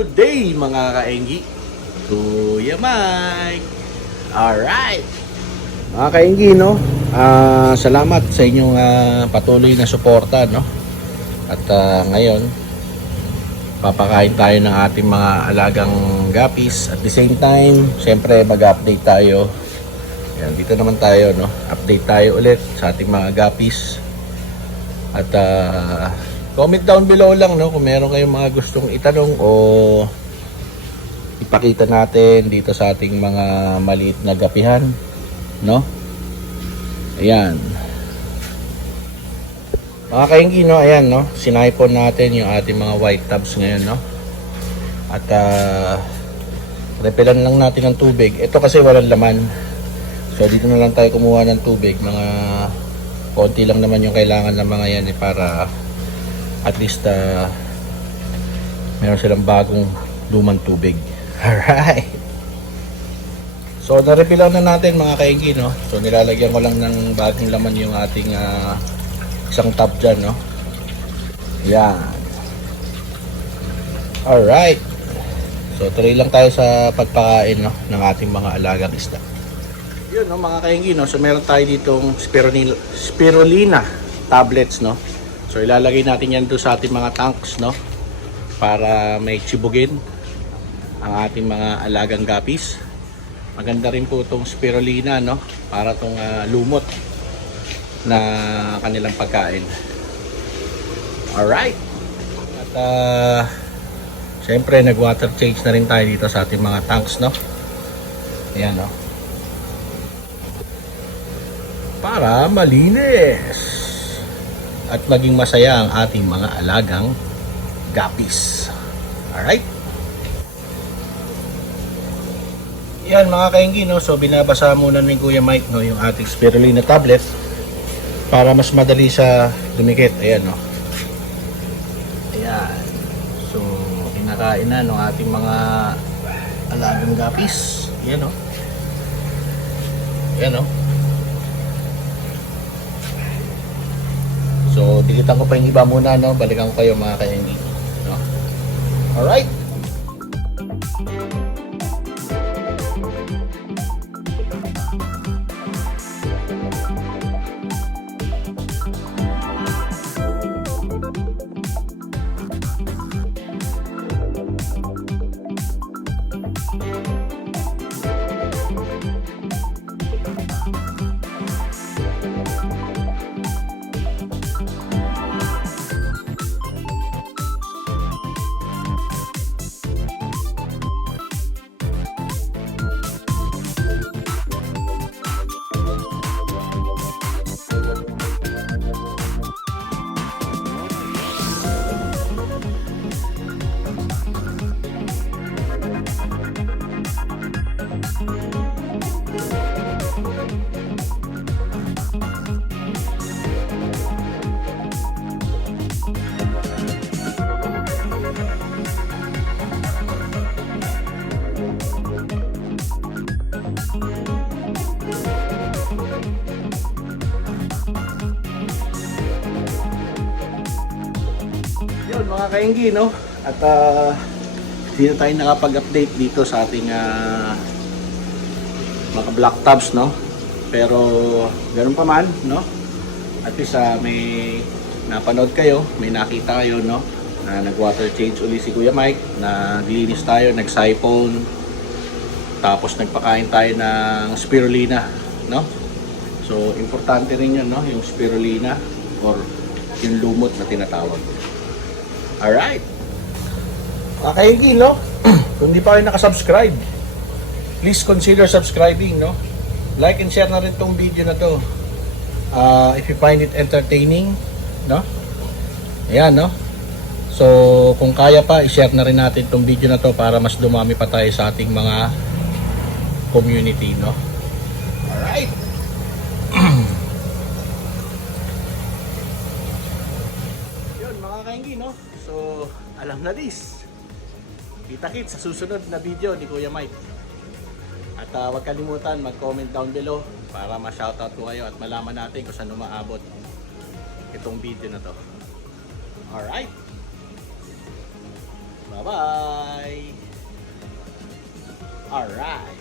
Good day mga kaenggi. Kuya Mike. Alright. Mga kaenggi, no? Salamat sa inyong patuloy na suporta, no? At ngayon, papakain tayo ng ating mga alagang gapis. At the same time, syempre mag-update tayo. Yan, dito naman tayo, no? Update tayo ulit sa ating mga gapis. At comment down below lang, no, kung meron kayong mga gustong itanong o ipakita natin dito sa ating mga maliit na gapihan, no? Ayan. Mga kainggi, no, ayan, no, sinipon natin yung ating mga white tabs ngayon, no? At repelan lang natin ng tubig. Ito kasi walang laman. So dito na lang tayo kumuha ng tubig. Mga konti lang naman yung kailangan ng mga yan para at least meron silang bagong lumang tubig. Alright. So na-refill na natin mga kainggi, no? So nilalagyan ko lang ng bagong laman yung ating isang tub dyan, no? Yan. Alright. So tuloy lang tayo sa pagpakain, no, ng ating mga alagang isda. Yun, no, mga kainggi, no? So meron tayo ditong spirulina tablets, no? So ilalagay natin yan doon sa ating mga tanks, no? Para may tsibugin ang ating mga alagang gapis. Maganda rin po itong spirulina, no? Para itong lumot na kanilang pagkain. Alright. At syempre nag-water change na rin tayo dito sa ating mga tanks, no? Ayan, no? Para malinis at maging masaya ang ating mga alagang gapis. Alright? Yan mga kainggi, no? So binabasa muna ni Kuya Mike, no, yung ating spirulina tablet para mas madali sa dumikit. Ayan, no? Ayan. So kinakain na ng ating mga alagang gapis. Ayan, no? Ayan, no? So, dikitan ko pa yung iba muna, no? Balikan ko kayo mga kainggi, no? Alright. Yun mga kainggi, no? At hindi na tayo nakapag-update dito sa ating mga black tabs, no? Pero ganun pa man, no? At least may napanood kayo, may nakita kayo, no? Na nag-water change uli si Kuya Mike, na nilinis tayo, nag-siphon, tapos nagpakain tayo ng spirulina, no? So importante rin yun, no? Yung spirulina or yung lumot na tinatawag. Alright. Mga kainggi, no? Kung di pa kayo nakasubscribe, please consider subscribing, no? Like and share na rin tong video na to. If you find it entertaining, no? Ayan, no? So, kung kaya pa, i-share na rin natin tong video na to para mas dumami pa tayo sa ating mga community, no? Alright. Yun, mga kainggi, no? So, alam na this. Kita-kits sa susunod na video ni Kuya Mike. At huwag kalimutan mag-comment down below para ma-shoutout ko kayo at malaman natin kung saan umaabot itong video na to. Alright. Bye-bye! Alright!